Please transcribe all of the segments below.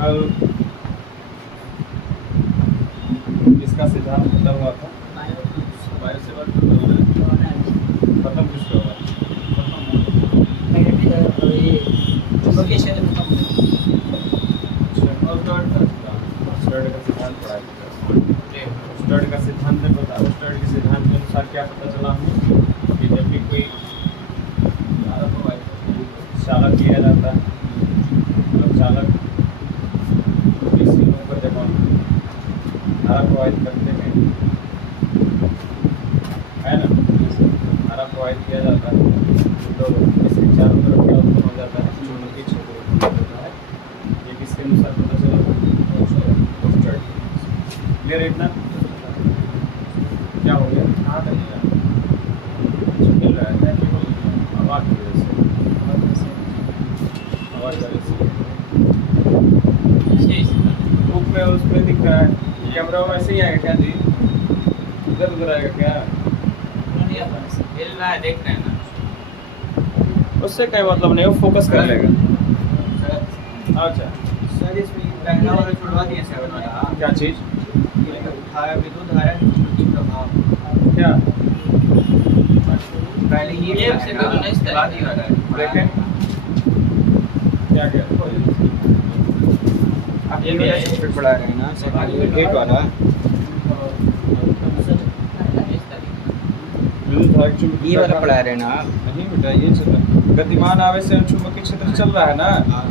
कल इसका सिद्धांत खत्म हुआ था, बायो सेवर खत्म किसका हुआ? चुंबकीय क्षेत्र स्टड का सिद्धांत पढ़ा था। स्टड का सिद्धांत बताओ। स्टड के सिद्धांत के अनुसार क्या पता चला हमें कि जब भी कोई चालक लिया जाता है और चालक किसी ऊपर जब हम धारा प्रवाहित करते हैं, है ना, धारा प्रवाहित किया जाता है तो इसके चारों तरफ क्या उत्पन्न हो जाता है? चुंबकीय क्षेत्र उत्पन्न होता है। ये किसके अनुसार पता चला था? क्लियर है इतना? क्या हो गया? कहाँ तक गया? मिल रहा है आवाज़ की वजह से, आवाज़ की वजह से बुक में उस पर दिख रहा है। कैमरा वैसे ही आएगा क्या जी? इधर उधर आएगा क्या? हिल रहा है, देख रहे हैं ना। उससे कोई मतलब नहीं, वो फोकस कर लेगा। अच्छा, सर इसमें पहला वाला छुड़वा दिए 7 वाला। क्या चीज़? धारा विद्युत धारा चुंबकीय प्रभाव क्या पहले ये से तो नहीं चला दिया वाला है। देखें क्या क्या आप ये मेरा चैप्टर पढ़ा रहे हैं ना, 8 वाला। ये वाला पढ़ा रहे हैं ना आप? नहीं बेटा, ये चल रहा है। गतिमान आवेश से चुंबकीय क्षेत्र चल रहा है ना,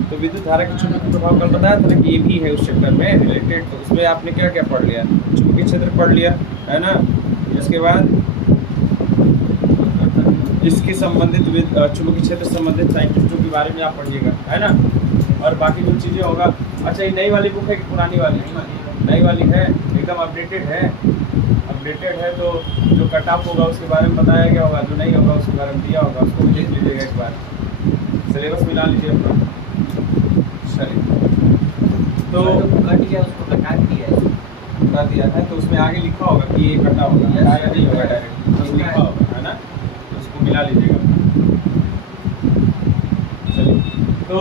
तो विद्युत धारा के चुंबकीय प्रभाव कल बताया था ना कि ये भी है उस चैप्टर में रिलेटेड। तो उसमें आपने क्या क्या पढ़ लिया? चुंबकीय क्षेत्र पढ़ लिया है ना। इसके बाद इसके संबंधित चुंबकीय क्षेत्र संबंधित साइंटिस्टों के बारे में आप पढ़िएगा, है ना। और बाकी जो चीज़ें होगा। अच्छा, ये नई वाली बुक है कि पुरानी वाली? नई वाली है, एकदम अपडेटेड है। अपडेटेड है तो जो कट ऑफ होगा उसके बारे में बताया गया होगा, जो नहीं होगा उसके बारे में दिया होगा, उसको भी देख लीजिएगा एक बार। सिलेबस मिला लीजिए अपना। चलिए, तो कट गया, उसको कटा दिया है। बता दिया है तो उसमें आगे लिखा होगा कि ये कटा होगा, आगे नहीं होगा डायरेक्ट, तो लिखा होगा, है ना। तो उसको मिला लीजिएगा। चलिए, तो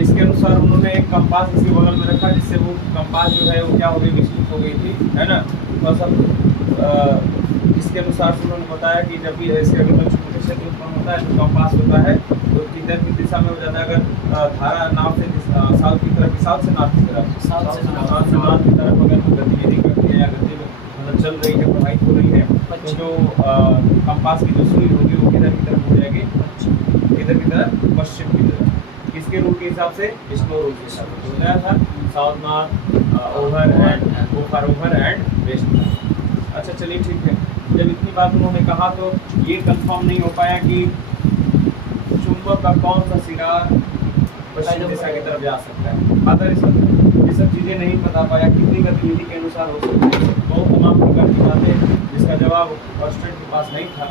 इसके अनुसार उन्होंने एक कंपास इसके बगल में रखा, जिससे वो कंपास जो है वो क्या हो गई? विचलित हो गई थी, है ना। और सब इसके अनुसार से उन्होंने बताया कि जब भी इसके अगर चुंबकीय क्षेत्र उत्पन्न होता है तो कंपास होता है तो किधर की दिशा में हो जाता है? अगर धारा नाव से साउथ की तरफ, साउथ से नॉर्थ की तरफ, साउथ से नॉर्थ की तरफ अगर तो गतिविधि करती है या गति मतलब चल रही है, प्रवाहित हो रही है, तो जो कंपास की जो सुई होगी वो किधर की तरफ हो जाएगी? किधर की तरफ? पश्चिम की तरफ। किसके रूट के हिसाब से? स्लो रूट के हिसाब से बताया था, south north over and west. अच्छा चलिए ठीक है। जब इतनी बात उन्होंने कहा तो ये कंफर्म नहीं हो पाया कि चुंबक का कौन सा सिरा पश्चिम दिशा की तरफ जा सकता है। पता ये सब चीज़ें नहीं बता पाया, कितनी गतिविधि के अनुसार हो सकता है। बहुत तमाम प्रकार की बातें जिसका जवाब ऑस्ट्रेट के पास नहीं था।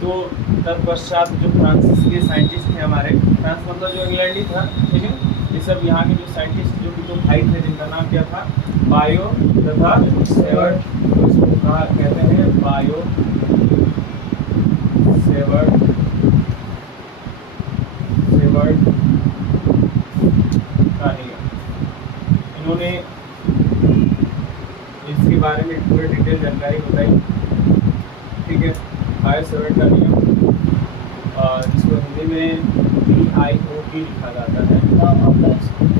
तो तत्पश्चात जो फ्रांसीस के साइंटिस्ट थे हमारे, फ्रांस मतलब जो इंग्लैंड ही था, ठीक है। ये सब यहाँ के जो साइंटिस्ट जो कि 2 भाई थे जिनका नाम क्या था? बायो तथा सेवर्ट। तो इसको कहा कहते हैं बायो सेवर्ट का नियम। इन्होंने इसके बारे में पूरे डिटेल जानकारी बताई, ठीक है। बायो सेवर्ट का नियम, जिसको हिंदी में BIOT लिखा जाता है,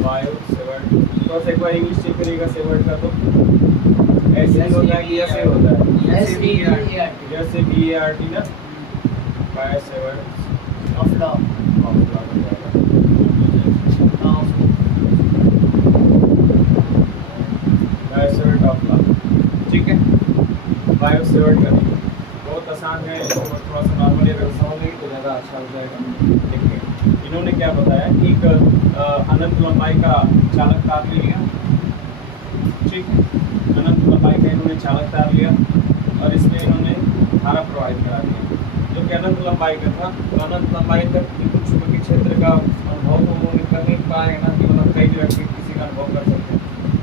बायो सेवर्ट। तो एक बार इंग्लिश चेक करिएगा सेवर्ट का, तो ऐसे ही होता है कि ऐसे होता है? जैसे BART ना, bio Savart of law bio Savart of law, ठीक है। बायो सेवर्ट का नियम बहुत आसान है, थोड़ा सा नॉर्मली अगर समझेंगे तो ज़्यादा अच्छा हो जाएगा। देखिए, इन्होंने क्या बताया कि एक अनंत लंबाई का चालक तार ले लिया, ठीक है। अनंत लंबाई का इन्होंने चालक तार लिया और इसमें इन्होंने धारा प्रवाहित करा दिया जो कि अनंत लंबाई का था। तो अनंत लंबाई तक चुंबकीय क्षेत्र का अनुभव तो उन्होंने कर नहीं पाए ना, कि मतलब कई व्यक्ति किसी का अनुभव कर सकते हैं।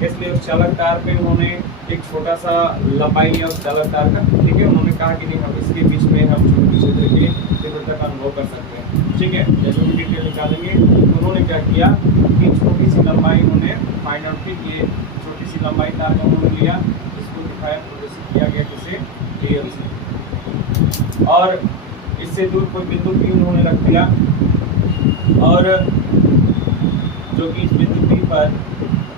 इसलिए उस चालक तार पे उन्होंने एक छोटा सा लंबाई लिया उस चालक तार का, ठीक है। उन्होंने कहा कि नहीं, हम इसके बीच में हम चुंबकीय क्षेत्र के तीव्रता का अनुभव कर सकते हैं। ठीक है, जैसे भी डिटेल निकालेंगे। तो उन्होंने क्या किया कि छोटी सी लंबाई उन्होंने फाइंड आउट की, ये छोटी सी लंबाई तार का उन्होंने लिया, इसको दिखाया, प्रदर्शित किया गया किसे, डीएल से, और इससे दूर कोई बिंदु P उन्होंने रख दिया, और जो कि इस बिंदु P पर,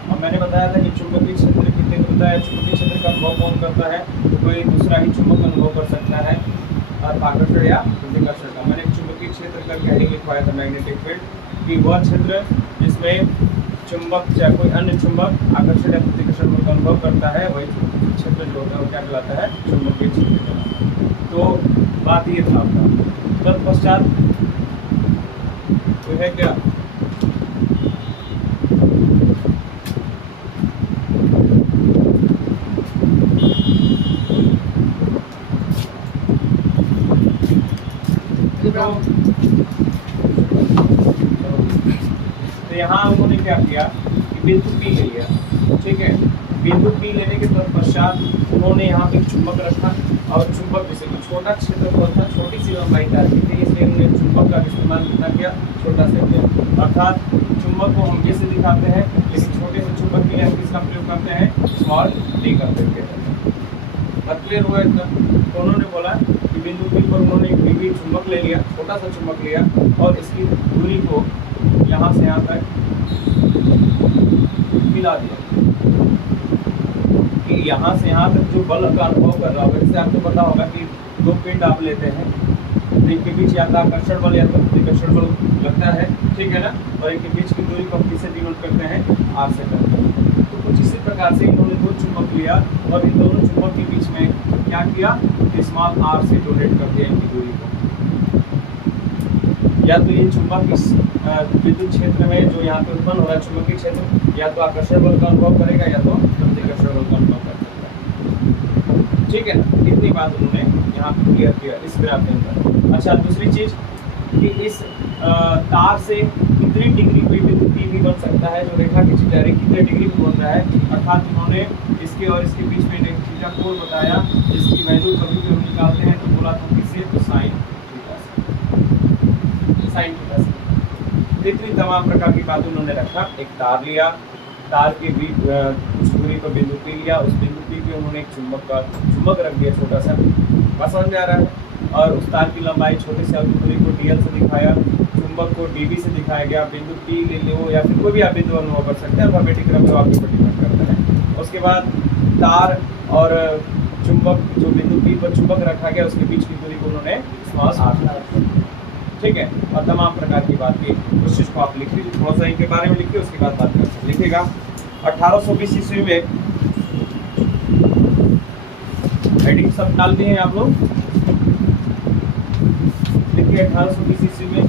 और मैंने बताया था कि चुंबकीय क्षेत्र कितने होता है, चुंबकीय क्षेत्र का अनुभव कौन करता है, तो कोई दूसरा ही चुंबक अनुभव कर सकता है, और आकर्षण या प्रतिकर्षण का। मैंने चुंबकीय क्षेत्र का हेडिंग लिखवाया था मैग्नेटिक फील्ड, कि वह क्षेत्र जिसमें चुंबक चाहे कोई अन्य चुंबक आकर्षण या प्रतिकर्षण का अनुभव करता है, वही क्षेत्र जो होता है वो क्या कहलाता है, चुंबकीय क्षेत्र कहलाता है। तो बात ये था आपका। तत्पश्चात तो है क्या, तो यहाँ उन्होंने क्या किया कि बिंदु P ले लिया, ठीक है। बिंदु P लेने के पश्चात उन्होंने यहाँ पे चुंबक रखा, और चुंबक जैसे कि छोटा क्षेत्रफल था, छोटी सी लंबाई तार की थी, इसलिए उन्होंने चुंबक का इस्तेमाल कितना किया, छोटा से किया। अर्थात चुंबक को हम जैसे दिखाते हैं, लेकिन छोटे से चुंबक के लिए हम किसका प्रयोग करते हैं, स्मॉल डी का प्रयोग करते हैं। अब क्लियर हुआ इतना। तो उन्होंने बोला कि बिंदु P पर उन्होंने एक द्विध्रुवी चुंबक ले लिया, छोटा सा चुंबक लिया, और इसकी दूरी को यहाँ से यहाँ तक मिला दिया, कि यहाँ से यहाँ तक जो बल का अनुभव कर रहा होगा। जैसे आपको पता होगा कि दो पिंड आप लेते हैं, इनके बीच या तो आकर्षण बल या तो प्रतिकर्षण बल लगता है, ठीक है ना, और इनके बीच की दूरी को हम किससे डिनोट करते हैं, आर से करते हैं। तो कुछ इसी प्रकार से इन्होंने दो चुंबक लिया, और इन दोनों चुंबक के बीच में क्या किया, स्मॉल आर से डोनेट कर दिया इनकी दूरी को। या तो ये चुंबक इस विद्युत क्षेत्र में जो यहाँ पे उत्पन्न हो रहा है चुंबकीय क्षेत्र, या तो आकर्षण बल का अनुभव करेगा, या तो प्रतिकर्षण बल का अनुभव कर सकता है, ठीक है ना। इतनी बात उन्होंने यहाँ पे क्लियर किया इस ग्राफ के अंदर। अच्छा, दूसरी चीज कि इस तार से कितनी डिग्री पे बिंदु P भी बन सकता है, जो रेखा खींची जा रही है कितने डिग्री पे बन रहा है, अर्थात उन्होंने इसके और इसके बीच में एक थीटा कोण बताया, जिसकी वैल्यू कभी भी हम निकालते हैं तो बोला था किससे, तो साइन थीटा से, साइन थीटा से। इतनी तमाम प्रकार की बात उन्होंने रखा। एक तार लिया, तार के बीच कुछ दूरी पर बिंदु P लिया, उस बिंदु P पे उन्होंने एक चुंबक रख दिया छोटा सा, बस समझ में आ रहा है, और उस तार की लंबाई छोटे से दूरी को dl से दिखाया, चुंबक को db से दिखाया गया। बिंदु P ले लो या फिर कोई भी आप बिंदु अनुभव कर सकते हैं, अल्फाबेटिक क्रम जो आपके ऊपर डिपेंड करता है। उसके बाद तार और चुंबक, जो बिंदु P पर चुंबक रखा गया, उसके बीच की दूरी को उन्होंने स्मॉल r, ठीक है, और तमाम प्रकार की बात की कोशिश को आप लिख लीजिए, थोड़ा सा इनके बारे में लिखिए, उसके बाद बात करते हैं। लिखिएगा 1820 ईस्वी में, हेडिंग सब डाल दिए हैं आप लोग, लिखिए 1820 ईस्वी में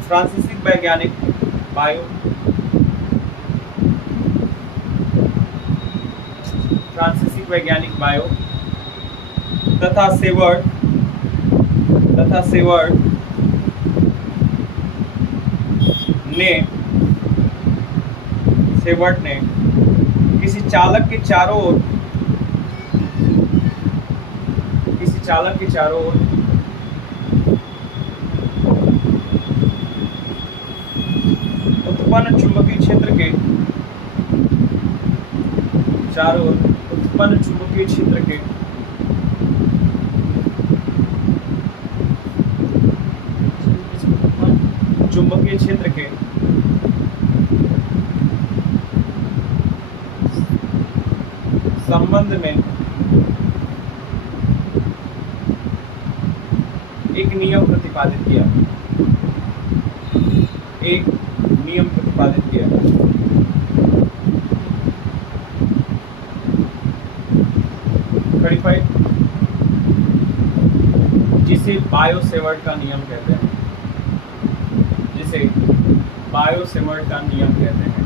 फ्रांसीसी वैज्ञानिक बायो तथा सेवर्ट ने किसी चालक के चारों ओर उत्पन्न चुंबकीय क्षेत्र के संबंध में एक नियम प्रतिपादित किया, जिसे बायो सेवर्ट का नियम कहते हैं, बायो सेवर्ट का नियम कहते हैं।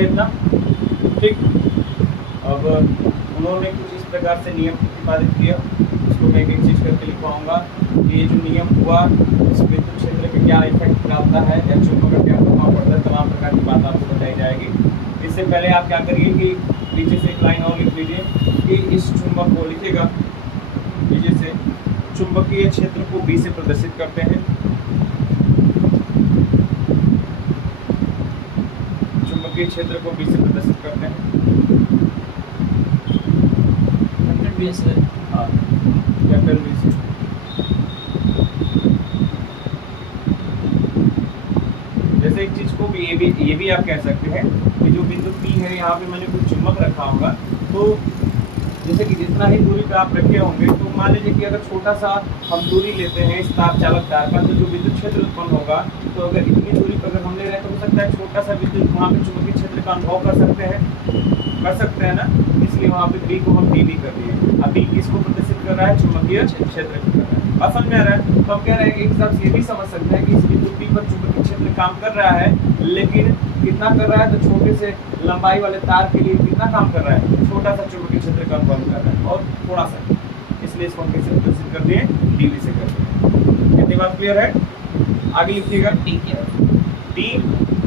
क्लियर है इतना? ठीक। अब उन्होंने कुछ इस प्रकार से नियम प्रतिपादित किया, उसको मैं एक चीज़ करके लिखवाऊंगा कि ये जो नियम हुआ इस विद्युत क्षेत्र पे क्या इफेक्ट डालता है या चुंबक का क्या प्रभाव पड़ता है, तमाम प्रकार की बात आपको बताई जाएगी। इससे पहले आप क्या करिए कि नीचे से एक लाइन और लिख लीजिए कि इस चुंबक को लिखिएगा, नीचे से चुंबकीय क्षेत्र को B से प्रदर्शित करते हैं, चुंबकीय क्षेत्र को B से प्रदर्शित करते हैं। हाँ, कैपिटल B से। जैसे एक चीज को भी ये भी आप कह सकते हैं कि जो बिंदु P है, यहाँ पे मैंने कुछ चुंबक रखा होगा, तो जैसे कि जितना ही दूरी पे आप रखे होंगे, तो मान लीजिए कि अगर छोटा सा हम दूरी लेते हैं इस ताप चालक तार का, तो जो विद्युत क्षेत्र उत्पन्न होगा, तो अगर इतनी दूरी पर अगर हम ले रहे हैं तो हो सकता है छोटा सा विद्युत वहाँ पे चुंबकीय क्षेत्र का अनुभव कर सकते हैं ना, इसलिए वहाँ पे B को हम dB कर दिए। अब B किसको प्रदर्शित कर रहा है? चुंबकीय क्षेत्र को कर रहा है। बात समझ में आ रहा है? तो हम कह रहे हैं कि एक हिसाब से ये भी समझ सकते हैं कि इस बिंदु P पर चुंबकीय क्षेत्र काम कर रहा है, लेकिन कितना कर रहा है? तो छोटे से लंबाई वाले तार के लिए कितना काम कर रहा है? छोटा सा चुंबकीय क्षेत्र का अनुभव कर रहा है, और थोड़ा सा, इसलिए इसको हम कैसे प्रदर्शित कर दिए? dB से कर दिए। कितनी बात क्लियर है? आगे लिखिएगा D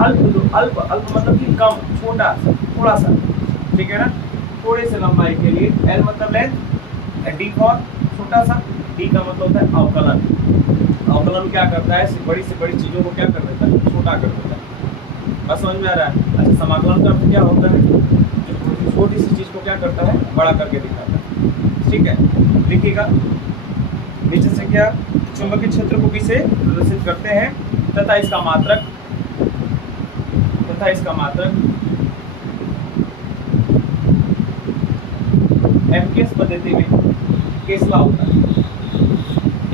अल्प मतलब कि कम, छोटा सा, थोड़ा सा, ठीक है ना, थोड़े से लंबाई के लिए। L मतलब लेंथ, D फॉर छोटा सा, D का मतलब होता है अवकलन। अवकलन क्या करता है? बड़ी से बड़ी चीजों को क्या कर देता है? छोटा कर देता है। बस समझ में आ रहा है? अच्छा, समाकलन का अर्थ क्या होता है? जो छोटी सी चीज को क्या करता है? बड़ा करके दिखाता है। ठीक है, देखिएगा नीचे से क्या, चुंबकीय क्षेत्र को B से प्रदर्शित करते हैं तथा इसका मात्रक एमकेएस पद्धति में टेस्ला होता है।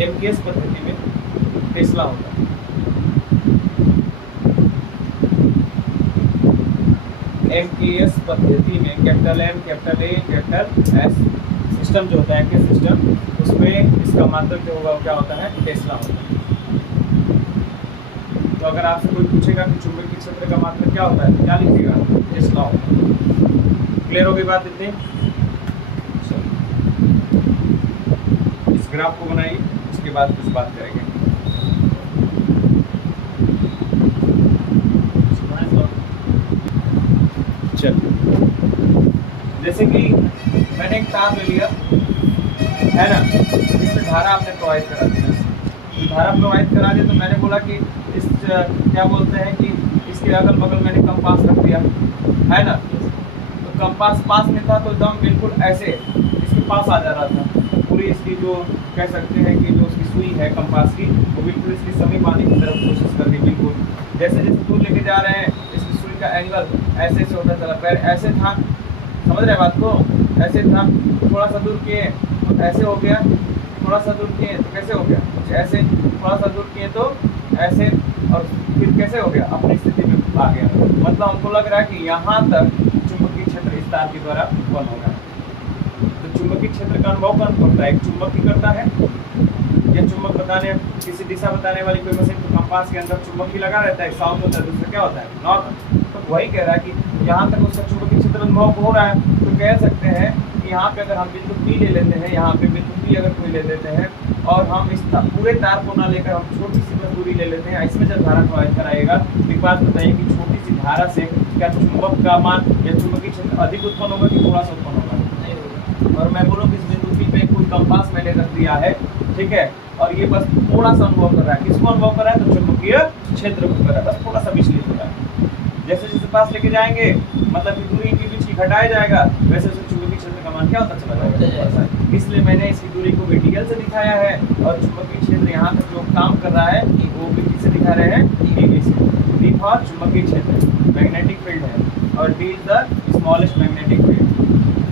एमकेएस पद्धति में टेस्ला होता है। एमकेएस पद्धति में capital M, capital A, capital S system जो होता है, एमकेएस सिस्टम, उसमें इसका मात्रक जो होगा वो क्या होता है? टेस्ला होता है। तो अगर आपसे कोई पूछेगा कि चुंबकीय क्षेत्र का मात्रक क्या होता है, तो क्या लिखिएगा? टेस्ला होता है। क्लियर हो गई बात इतनी? इस ग्राफ को बनाइए, उसके बाद कुछ बात करेंगे। चलो, जैसे कि मैंने एक तार ले लिया है ना, इसमें धारा आपने प्रोवाइड करा दिया, धारा प्रोवाइड करा दिया, तो मैंने बोला कि इस क्या बोलते हैं कि इसके अगल बगल मैंने कंपास रख दिया है ना, तो कंपास पास में था तो एकदम बिल्कुल ऐसे इसके पास आ जा रहा था। पूरी इसकी जो कह सकते हैं कि जो उसकी सुई है कंपास की, वो बिल्कुल इसकी समीप आने की तरफ कोशिश कर रही, बिल्कुल जैसे जैसे दूर लेके जा रहे हैं, इसकी सुई का एंगल ऐसे से होता चला। पैर ऐसे था, समझ रहे बात को? ऐसे था, थोड़ा सा दूर किए तो ऐसे हो गया, थोड़ा सा दूर किए तो कैसे हो गया? ऐसे, थोड़ा सा दूर किए तो ऐसे, और फिर कैसे हो गया? अपनी स्थिति में आ गया। मतलब हमको लग रहा है कि यहाँ तक चुंबकीय क्षेत्र इस तार के द्वारा उत्पन्न होगा। तो चुंबकीय क्षेत्र का अनुभव कौन करता है? एक चुंबक ही करता है। या चुंबक बताने, किसी दिशा बताने वाली कोई मशीन, तो कंपास के अंदर चुंबक ही लगा रहता है, साउथ होता है, दूसरा क्या होता है? नॉर्थ। तो वही कह रहा है कि यहाँ तक उसका चुंबकीय क्षेत्र अनुभव हो रहा है, तो कह सकते हैं कि यहाँ पे अगर हम बिंदु P ले लेते हैं, यहाँ पे बिंदु P अगर कोई ले लेते हैं, और हम इस पूरे तार को ना लेकर हम छोटी सी दूरी ले लेते हैं, इसमें जब धारा प्रवाहित कराएगा, एक बात बताइए कि छोटी सी धारा से क्या चुंबक का मान या चुंबकीय क्षेत्र अधिक उत्पन्न होगा कि थोड़ा सा उत्पन्न होगा? और मैं बोलूँ कि इस बिंदु P पे कोई कंपास मैंने रख दिया है, ठीक है, और ये बस थोड़ा सा अनुभव कर रहा है। किसको अनुभव कर रहा है? तो चुंबकीय क्षेत्र को कर रहा है, बस थोड़ा सा विचलित हो रहा है। जैसे जैसे पास लेके जाएंगे, मतलब कि दूरी के बीच की घटाया जाएगा, वैसे वैसे चुंबकीय क्षेत्र का मान क्या होता चला जाएगा। इसलिए मैंने इसकी दूरी को वर्टिकल से दिखाया है, और चुंबकीय क्षेत्र यहाँ तक जो काम कर रहा है वो भी किससे दिखा रहे हैं? dB से। D फॉर चुंबकीय क्षेत्र, मैग्नेटिक फील्ड है, और D is the smallest magnetic field.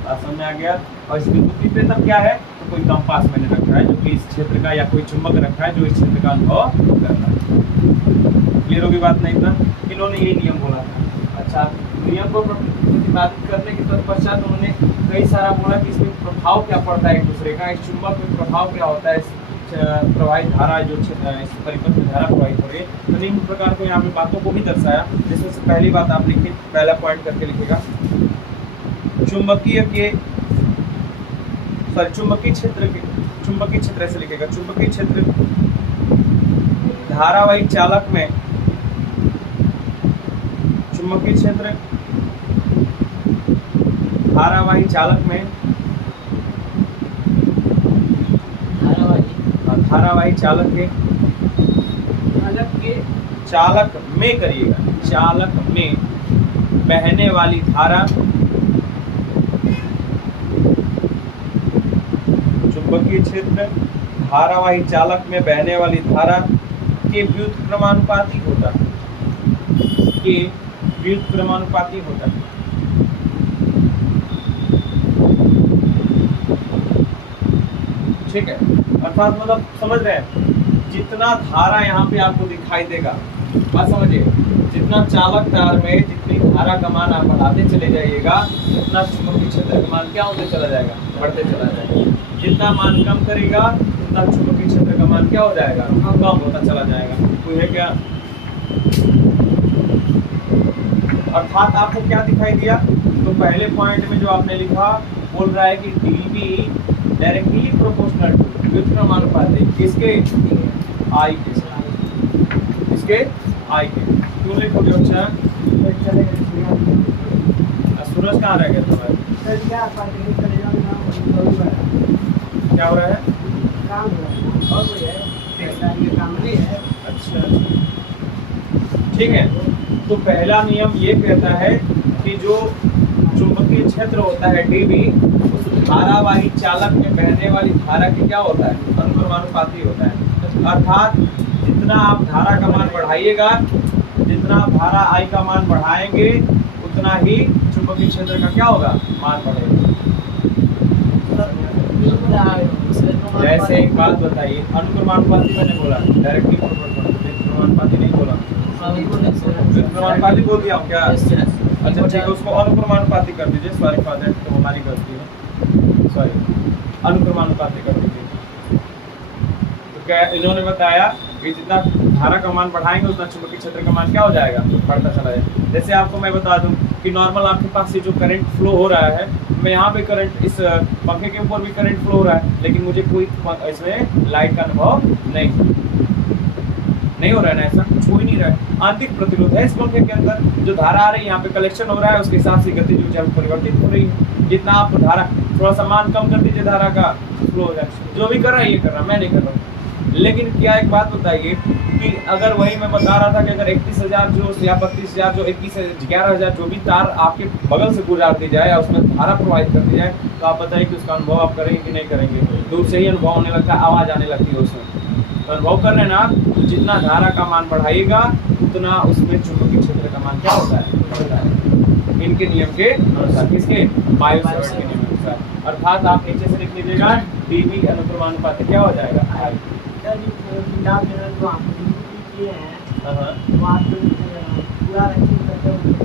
समझ में आ गया? और इस बिंदु P पे तब क्या है? तो कोई कंपास मैंने रखा है जो कि इस क्षेत्र का, या कोई चुंबक रखा है जो इस क्षेत्र का अनुभव कर रहा है। क्लियर होगी बात? नहीं था? इन्होंने यही नियम बोला था। अच्छा, नियम को प्रतिपादित करने के तत्पश्चात उन्होंने कई सारा बोला कि इसमें प्रभाव क्या पड़ता है एक दूसरे का, इस चुंबक में प्रभाव क्या होता है, प्रवाहित धारा जो इस परिपथ में धारा प्रवाहित हो रही है, तो निम्न प्रकार को यहाँ पे बातों को भी दर्शाया। जिसमें से पहली बात आप लिखिए, पहला पॉइंट करके लिखिएगा, चुंबकीय क्षेत्र ऐसे लिखेगा, चुंबकीय क्षेत्र धारावाही चालक में, चुंबकीय क्षेत्र धारावाही चालक में, धारावाही चालक में करिएगा, चालक में बहने वाली धारा, चुंबकीय क्षेत्र धारावाही चालक में बहने वाली धारा के व्युत्क्रमानुपाती होता है, के व्युत्क्रमानुपाती होता है। ठीक है, अर्थात मतलब समझ रहे हैं, जितना धारा यहाँ पे आपको दिखाई देगा, बात समझिए, जितना चालक तार में जितनी धारा का मान आप बढ़ाते चले जाइएगा, उतना चुंबकीय क्षेत्र का मान क्या होते चला जाएगा, बढ़ते चला जाएगा। जितना मान कम करेगा उतना चुंबकीय क्षेत्र का मान क्या हो जाएगा, कम होता चला जाएगा। कोई है क्या? अर्थात आपको क्या दिखाई दिया, तो पहले पॉइंट में जो आपने लिखा बोल रहा है कि dB डायरेक्टली प्रोपोर्शनल टू व्युत्क्रमानुपाती, किसके? I के, इसके I के। क्यों लिखोगे बच्चा? सूरज कहाँ रह गया तुम्हारे? क्या हो रहा है? अच्छा, ठीक है। तो पहला नियम ये कहता है कि जो चुंबकीय क्षेत्र होता है dB, उस धारावाही चालक में बहने वाली धारा की क्या होता है, अनुक्रमानुपाती होता है। अर्थात जितना आप धारा का मान बढ़ाइएगा, जितना आप धारा I का मान बढ़ाएंगे, उतना ही चुंबकीय क्षेत्र का क्या होगा, मान बढ़ेगा। जैसे एक बात बताइए, अनुक्रमानुपाती मैंने बोला, डायरेक्टली अनुक्रमानुपाती नहीं बोला, अनुक्रमानुपाती बोल दिया क्या? अच्छा ठीक है, उसको अनुक्रमानुपाती कर दीजिए, सॉरी फॉर दैट, तो हमारी गलती है, सॉरी, अनुक्रमानुपाती कर दीजिए। तो क्या इन्होंने बताया कि जितना धारा का मान बढ़ाएंगे उतना चुंबकीय क्षेत्र का मान क्या हो जाएगा, बढ़ता चला जाएगा। जैसे आपको मैं बता दूं कि नॉर्मल आपके पास से जो करंट फ्लो हो रहा है, मैं यहाँ पे करंट, इस पंखे के ऊपर भी करंट फ्लो हो रहा है, लेकिन मुझे कोई इसमें लाइट का अनुभव नहीं हो रहा है ना, ऐसा कुछ हो ही नहीं रहा है। आंतरिक प्रतिरोध है इस पंखे के अंदर, जो धारा आ रही है यहाँ पे कलेक्शन हो रहा है, उसके हिसाब से गतिज ऊर्जा परिवर्तित हो रही है। जितना आप धारा थोड़ा सा मान कम कर दीजिए, धारा का फ्लो हो जाए, जो भी कर रहा है ये कर रहा है, मैं नहीं कर रहा हूँ। लेकिन क्या एक बात बताइए कि अगर वही मैं बता रहा था कि अगर 31,000 जो या 32,000 जो 11,000 जो भी तार आपके बगल से गुजार दी जाए या उसमें धारा प्रवाहित कर दी जाए, तो आप बताइए कि उसका अनुभव आप करेंगे कि नहीं करेंगे? दूर से ही अनुभव होने लगता है, आवाज़ आने लगती है उसमें। तो अनुभव कर रहे हैं ना, तो जितना धारा का मान बढ़ाइएगा उतना उसमें चुंबकीय क्षेत्र का मान क्या होता है, बढ़ता है, इनके नियम के अनुसार। किसके? बायो सावर्ट के नियम के अनुसार। अर्थात आप नीचे से लिख लीजिएगा, dB अनुक्रमानुपाती क्या हो जाएगा,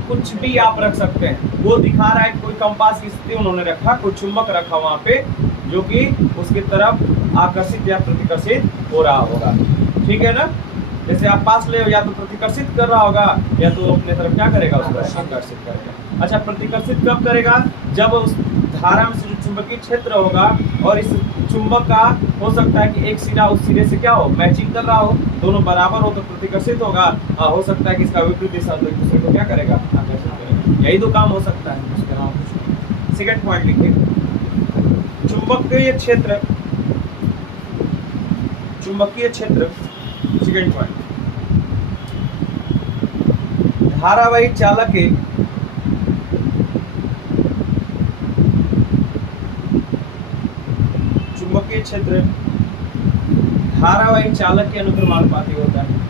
कुछ भी आप रख सकते हैं। वो दिखा रहा है कोई कंपास की स्थिति उन्होंने रखा, कोई चुंबक रखा वहां पे जो कि उसकी तरफ आकर्षित या प्रतिकर्षित हो रहा होगा, ठीक है ना। जैसे आप पास ले या तो प्रतिकर्षित कर रहा होगा या तो अपने तरफ क्या करेगा, उसको आकर्षित करेगा। अच्छा, प्रतिकर्षित कब करेगा? जब उस धारा में से जो चुंबकीय क्षेत्र होगा और इस चुंबक का हो सकता है कि एक सिरा उस सिरे से क्या हो, मैचिंग कर रहा हो, दोनों बराबर हो तो प्रतिकर्षित होगा। हो सकता है कि इसका विपरीत दिशा तो एक दूसरे को क्या करेगा, आकर्षित करेगा। यही तो काम हो सकता है, उसके अलावा। सेकंड पॉइंट लिखिए, चुंबकीय क्षेत्र, चुंबकीय क्षेत्र, सेकंड पॉइंट, धारावाही चालक के चुंबकीय क्षेत्र धारावाही चालक के अनुक्रमानुपाती होता है।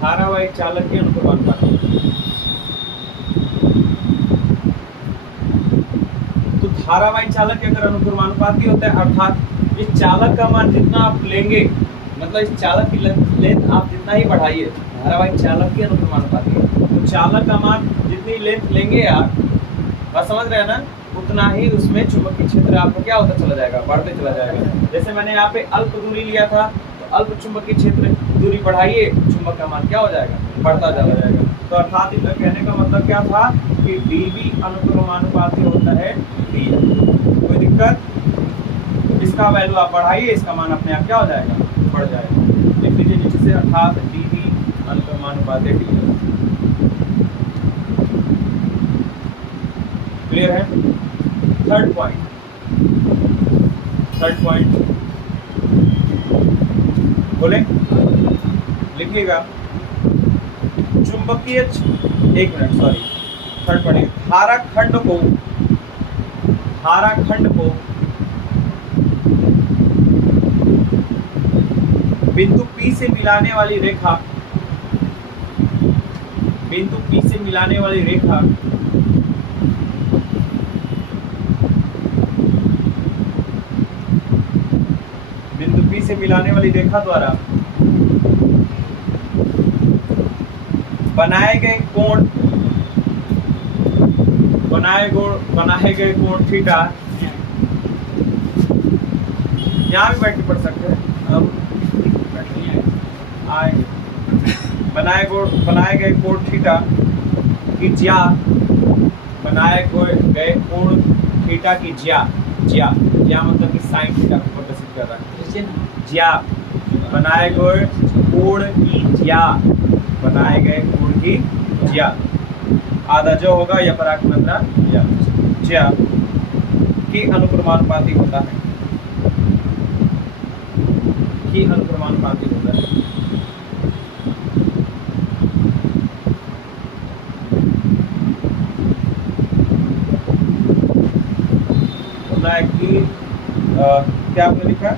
धारावाही चालक के अनुक्रमानुपाती, तो धारावाही चालक के अगर अनुक्रमानुपाती होता है, अर्थात इस चालक का मान जितना आप लेंगे, मतलब इस चालक की लेंथ आप जितना ही बढ़ाइए, धारावाही चालक के अनुक्रमानुपाती है, तो चालक का मान जितनी लेंथ लेंगे आप, बात समझ रहे हैं ना, उतना ही उसमें चुंबकीय क्षेत्र आपको क्या होता चला जाएगा, बढ़ते चला जाएगा। जैसे मैंने यहाँ पे अल्प दूरी लिया था, तो अल्प चुंबकीय क्षेत्र दूरी बढ़ाइए, चुंबक का मान क्या हो जाएगा, बढ़ता चला जाएगा। तो अर्थात इसका कहने का मतलब क्या था कि डीबी अनुक्रमानुपाती होता है डी। कोई दिक्कत, इसका वैल्यू आप बढ़ाइए, इसका मान अपने आप क्या हो जाएगा, बढ़ जाएगा। लिख लीजिए नीचे से, अर्थात डीबी अनुक्रमानुपाती डी। क्लियर है। थर्ड पॉइंट बोले, लिखिएगा चुंबकीय, एक मिनट सॉरी, थर्ड पॉइंट, धारा खंड को बिंदु P से मिलाने वाली रेखा, बिंदु P से मिलाने वाली रेखा से मिलाने वाली रेखा द्वारा बनाए गए कोण थीटा, यहाँ भी बैठ के पढ़ सकते हैं, बनाए गए कोण थीटा की ज्या, बनाए गए कोण थीटा की ज्या मतलब कि साइन थीटा को प्रदर्शित कर रहा है। ज्या, बनाए गए कोण की ज्या, बनाए गए कोण की ज्या, आधा जो होगा या पराग मात्रा ज्या की अनुक्रमानुपाती होता है, की अनुक्रमानुपाती होता है। कि क्या आपने लिखा,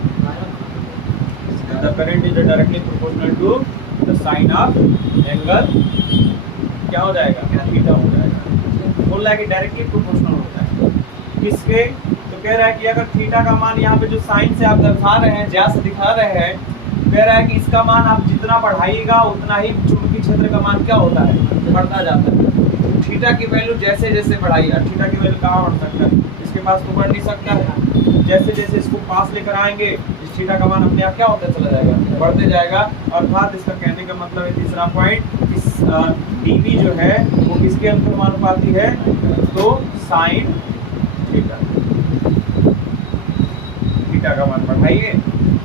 the current is directly proportional to the sine of angle, क्या हो जाएगा, थीटा हो जाएगा। बोल रहा है कि डायरेक्टली प्रोपोर्शनल होता है किसके, तो कह रहा है कि अगर थीटा का मान यहाँ पे जो साइन से आप दर्शा रहे हैं, ज्या से दिखा रहे हैं, कह रहा है कि इसका मान आप जितना बढ़ाइएगा उतना ही चुंबकीय क्षेत्र का मान क्या होता है, बढ़ता जाता है। थीटा की वैल्यू जैसे जैसे बढ़ाइए, थीटा की वैल्यू कहाँ बढ़ सकता है, इसके पास तो बढ़ नहीं सकता है। जैसे जैसे इसको पास लेकर आएंगे, इस थीटा का मान अपने आप क्या होता चला जाएगा, बढ़ते जाएगा। अर्थात इसका कहने का मतलब है, तीसरा पॉइंट, इस डीबी जो है वो किसके अनुक्रमानुपाती है, तो साइन थीटा का मान बढ़ाइए,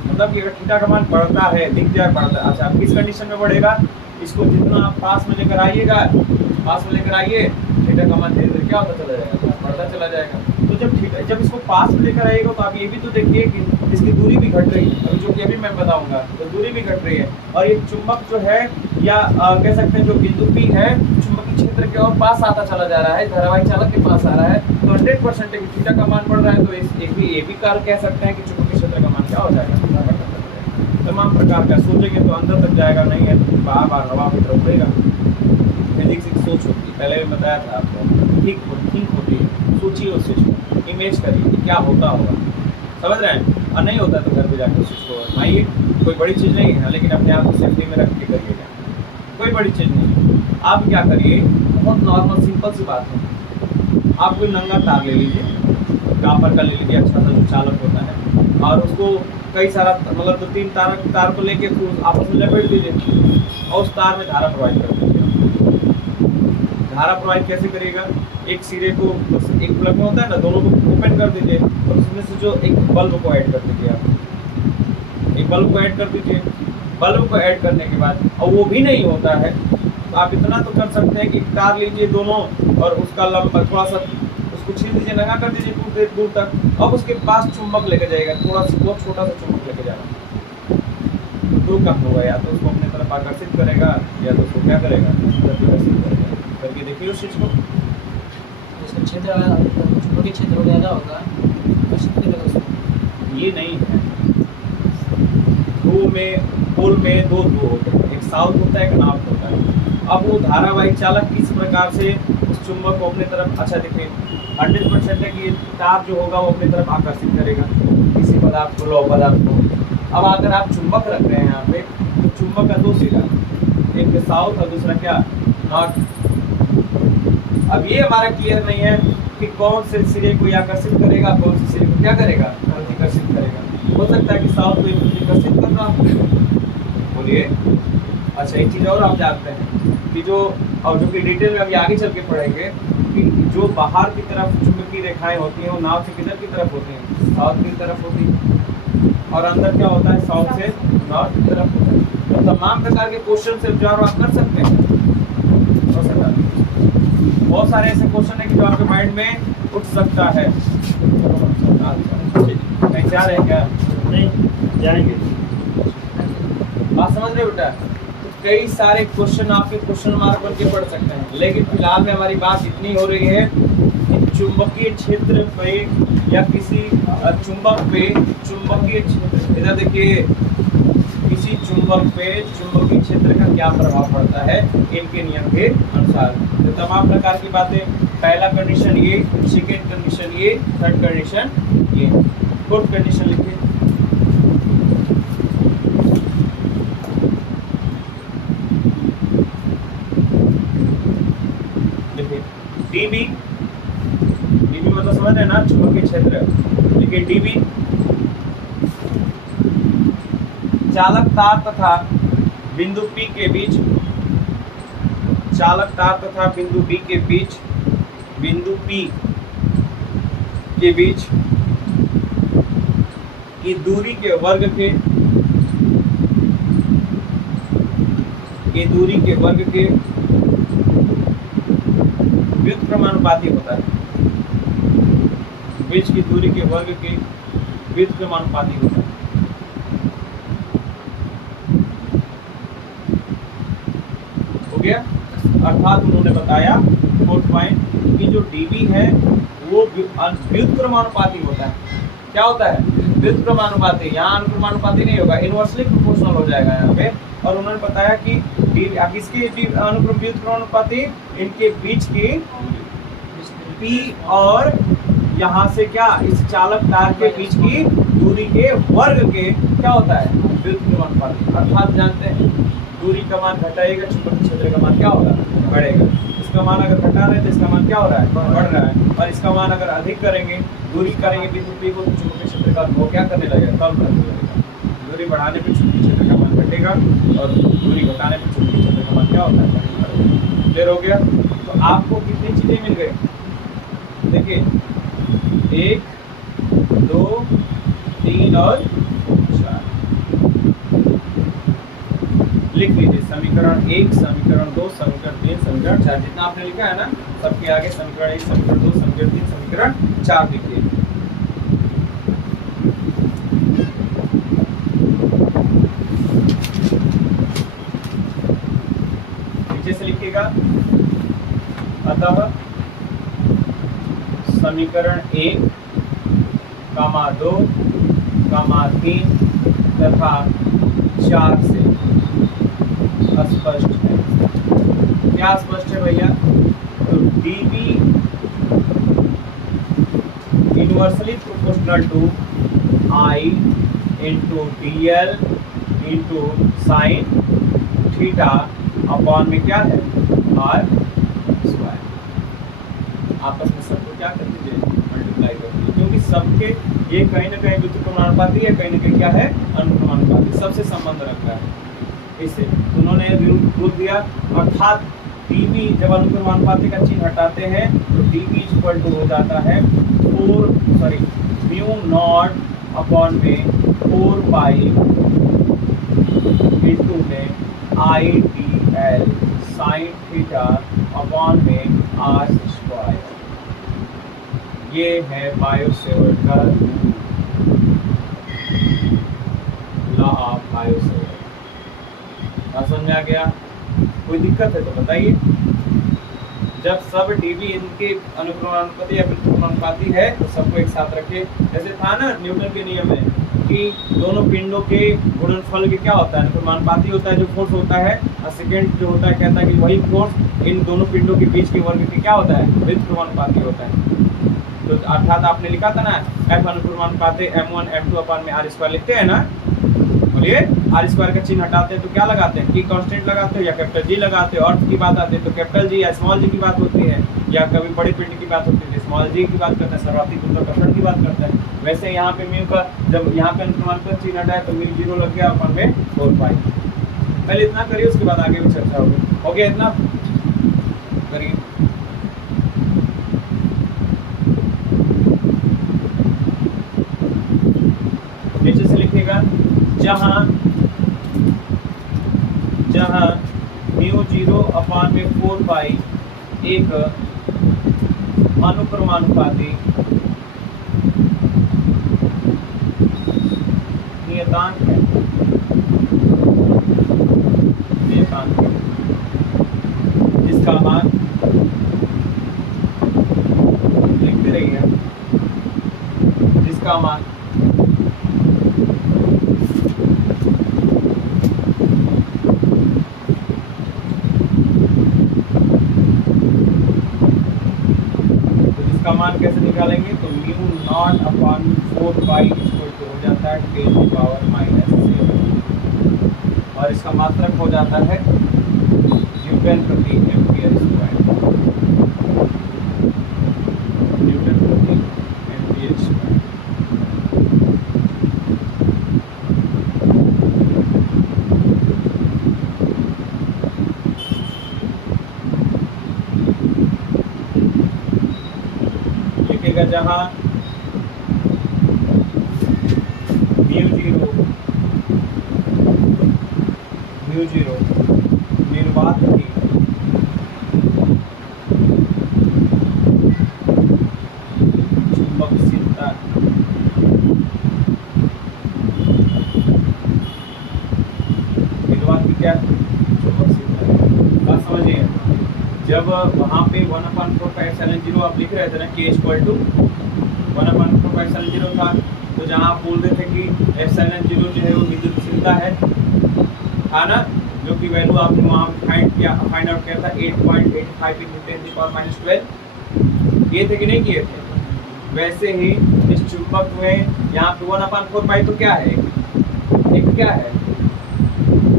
मतलब कि अगर थीटा का मान बढ़ता है, दिख जाए बढ़ता है। अच्छा, किस कंडीशन में बढ़ेगा, इसको जितना आप पास में लेकर आइएगा, पास में लेकर आइए, थीटा का मान धीरे धीरे क्या होता चला जाएगा, बढ़ता चला जाएगा। तो जब इसको पास में लेकर आइएगा तो आप ये भी तो देखिए कि इसकी दूरी भी घट रही है, जो कि अभी मैं बताऊंगा, तो दूरी भी घट रही है। और ये चुंबक जो है, या कह सकते हैं जो बिंदु P है, चुंबकीय क्षेत्र के और पास आता चला जा रहा है, धारावाहिक चालक के पास आ रहा है, तो 100% थीटा का मान बढ़ रहा है। तो ये भी कारण कह सकते हैं कि चुंबकीय क्षेत्र का मान क्या हो जाएगा, तमाम प्रकार का। सोचेंगे तो अंदर तक जाएगा, नहीं है तो बार बार हवा में उड़ेगा। फिजिक्स एक सोच होती है, पहले भी बताया था आपको, ठीक होती है, सोचिए उस चीज़ को, इमेज करिए कि क्या होता होगा, समझ रहे हैं। और नहीं होता तो घर पे जाकर उस चीज़ को आइए, कोई बड़ी चीज़ नहीं है, लेकिन अपने आप को सेफ्टी में रख के करिएगा, कोई बड़ी चीज़ नहीं है। आप क्या करिए, बहुत नॉर्मल सिंपल सी बात है, आप कोई नंगा तार ले लीजिए, कापर का ले लीजिए, अच्छा सा जो चालक होता है, और उसको कई सारा मतलब 2-3 तार को लेके आपस में लपेट दीजिए और उस तार में धारा प्रवाहित कर दीजिए। धारा प्रवाहित कैसे करिएगा, एक सिरे को, एक प्लग में होता है ना, दोनों को ओपन कर दीजिए और उसमें से जो एक बल्ब को ऐड कर दीजिए, आप एक बल्ब को ऐड कर दीजिए। बल्ब को ऐड करने के बाद, और वो भी नहीं होता है, तो आप इतना तो कर सकते हैं कि तार लीजिए दोनों और उसका लंबा थोड़ा सा उसको छीन दीजिए, लगा कर दीजिए दूर तक। अब उसके पास चुंबक लेके जाएगा, थोड़ा सा बहुत छोटा सा चुंबक लेके जाना, तो काम होगा, या तो उसको अपने तरफ आकर्षित करेगा या तो उसको क्या करेगा, प्रदर्शित करेगा। करके देखिए उस चीज़ को, क्षेत्र चुंबकीय क्षेत्र ज़्यादा होगा, ये नहीं है। पोल में दो ध्रुव होते हैं, एक साउथ होता है, एक नॉर्थ होता है। अब वो धारावाहिक चालक किस प्रकार से उस चुंबक को अपने तरफ, अच्छा देखिए 100% है कि तार जो होगा वो अपनी तरफ आकर्षित करेगा किसी पदार्थ को, लौह पदार्थ को। अब अगर आप चुंबक रख रहे हैं यहाँ पे, तो चुंबक का 2 सिरा, एक साउथ और दूसरा क्या, नॉर्थ। अब ये हमारा क्लियर नहीं है कि कि कौन से सिरे को आकर्षित करेगा, कौन से सिरे को क्या करेगा, प्रतिकर्षित करेगा। हो सकता है कि साउथ को प्रतिकर्षित कर रहा हो, बोलिए। अच्छा, एक चीज़ और आप जानते हैं कि जो और जो कि डिटेल में अभी आगे चल के पढ़ेंगे कि जो बाहर की तरफ चुंबकीय रेखाएं होती हैं वो नाव से किधर की तरफ होती हैं, साउथ की तरफ होती है, और अंदर क्या होता है, साउथ से नॉर्थ की तरफ होता है। तो तमाम प्रकार के क्वेश्चन से विचार आप कर सकते हैं। हो सकता है बहुत सारे ऐसे क्वेश्चन है कि जो आपके माइंड में उठ सकता है। कहीं जा रहे हैं क्या? नहीं जाएंगे। बात समझ रहे हो बेटा? तो कई सारे क्वेश्चन आपके क्वेश्चन मार्क बन के पढ़ सकते हैं, लेकिन फिलहाल में हमारी बात इतनी हो रही है कि चुंबकीय क्षेत्र पे या किसी चुंबक पे चुंबकीय क्षेत्र, इधर देखिए, किसी चुंबक पे चुंबकीय क्षेत्र का क्या प्रभाव पड़ता है इनके नियम के अनुसार। तो तमाम प्रकार की बातें, पहला कंडीशन ये, सेकेंड कंडीशन ये, थर्ड कंडीशन ये, फोर्थ कंडीशन लिखिए। डीबी, डीबी मतलब समझ रहे हैं ना, चुंबकीय क्षेत्र। देखिए डीबी चालक तार तथा बिंदु P के बीच, चालक तार तथा बिंदु B के बीच, बिंदु P के बीच की दूरी के वर्ग के, दूरी के वर्ग के व्युत्क्रमानुपाती होता है। बीच की दूरी के वर्ग के व्युत्क्रमानुपाती होता है। हो गया? अर्थात उन्होंने बताया फोर्थ पॉइंट कि जो डीबी है वो व्युत्क्रमानुपाती होता है। क्या होता है? व्युत्क्रमानुपाती। यहाँ अनुक्रमानुपाती नहीं होगा, इनवर्सली प्रोपोर्शनल हो जाएगा यहाँ पे। और उन्होंने बताया कि किसके अनुक्रम व्युत्क्रमानुपाती, इनके बीच की P और यहाँ से क्या, इस चालक तार के बीच की दूरी के वर्ग के क्या होता है, व्युत्क्रमानुपाती। अर्थात जानते हैं दूरी का मान घटाएगा, चुंबकीय क्षेत्र का मान क्या होगा, बढ़ेगा। इसका मान अगर घटा रहे हैं तो इसका मान क्या हो रहा है, बढ़ रहा है। और इसका मान अगर अधिक करेंगे, दूरी करेंगे बिंदु P को, तो चुंबकीय क्षेत्र का वो क्या करने लगेगा, कम करने लगेगा। दूरी बढ़ाने पे चुंबकीय क्षेत्र का मान घटेगा और दूरी घटाने पे चुंबकीय क्षेत्र का मान क्या होता है, बढ़ेगा। क्लियर हो गया? तो आपको कितनी चीजें मिल गई? देखिए 1, 2, 3 और 4 लिख लीजिए। समीकरण 1, समीकरण 2, समीकरण 3, समीकरण 4, जितना आपने लिखा है ना, सबके आगे समीकरण 1, समीकरण 2, समीकरण 3, समीकरण 4 लिखिए। नीचे से लिखिएगा। अतः समीकरण 1, 2, 3 तथा 4 से स्पष्ट है। क्या स्पष्ट है भैया? तो dB inversely proportional to I into DL into sine theta upon में क्या है, R स्क्वायर। आपस में सबको क्या कर दीजिए, मल्टीप्लाई कर दीजिए, क्योंकि सबके ये कहीं ना कहीं व्युत्क्रमानुपाती है, कहीं ना कहीं क्या है, अनुक्रमानुपाती, सबसे संबंध रख रहा है। इससे उन्होंने रूल दिया। अर्थात डीबी जब अनुक्रमानुपाती का चिन्ह हटाते हैं तो डीबी इक्वल टू हो जाता है म्यू नॉट अपॉन में 4 पाई इंटू में IDL साइन थीटा अपॉन में R स्क्वायर। ये है बायो-सेवर्ट का लॉ ऑफ बायो-सेवर्ट। समझ में आ गया? कोई दिक्कत है तो बताइए। जब सब डीबी इनके अनुक्रमानुपाती या व्युत्क्रमानुपाती है तो सबको एक साथ रखे। जैसे था ना न्यूटन के नियम में कि दोनों पिंडों के गुणनफल के क्या होता है, अनुक्रमानुपाती होता है जो फोर्स होता है, और सेकेंड जो होता है कहता है कि वही फोर्स इन दोनों पिंडों के बीच के वर्ग के क्या होता है, व्युत्क्रमानुपाती होता है। तो अर्थात आपने लिखा था ना F अनुक्रमानुपाती M1 M2 अपॉन में R स्क्वायर लिखते हैं ना, बोलिए। R स्क्वायर का चिन्ह हटाते हैं तो क्या लगाते हैं, की कांस्टेंट लगाते हैं या कैपिटल G लगाते हैं। अर्थ की बात आती है तो कैपिटल G या स्मॉल g की बात होती है, या कभी बड़े पिंड की बात होती है स्मॉल जी की बात करते हैं, सर्वाधिक गुरुत्वाकर्षण की बात करते हैं। वैसे यहाँ पे म्यू का जब यहाँ पे अनुक्रमांक चिन्ह हटा है तो म्यू 0 लग गया अपन में 4 पाई। पहले इतना करिए, उसके बाद आगे भी चर्चा होगी। हो गया इतना करिए। नीचे से लिखिएगा जहां जहां म्यू 0 अपान में 4 पाई एक अनुक्रमानुपाती नियतांक है, नियतांक है जिसका मान लिखते रहिए, जिसका मान का मान कैसे निकालेंगे तो mu naught upon 4 pi equal to हो जाता है 10 की पावर -7 और इसका मात्रक हो जाता है न्यूटन प्रति एम्पीयर स्क्वायर, न्यूटन प्रति एम्पीयर स्क्वायर। जहां म्यू 0 निर्वात की चुंबकशीलता निर्वात की क्या चुंबकशीलता, बात समझिए। जब वहाँ पे 1/4πε0 आप लिख रहे थे ना k = 1/4πε0 था, तो जहाँ आप बोल रहे थे कि ε0 जो है वो विद्युतशीलता है ना, जो कि वैल्यू आपने वहाँ फाइंड आउट किया था 8.85 × 10⁻12 किए थे कि नहीं किए थे। वैसे ही इस चुंबक में यहाँ पे 1/4 पाई तो क्या है, एक क्या है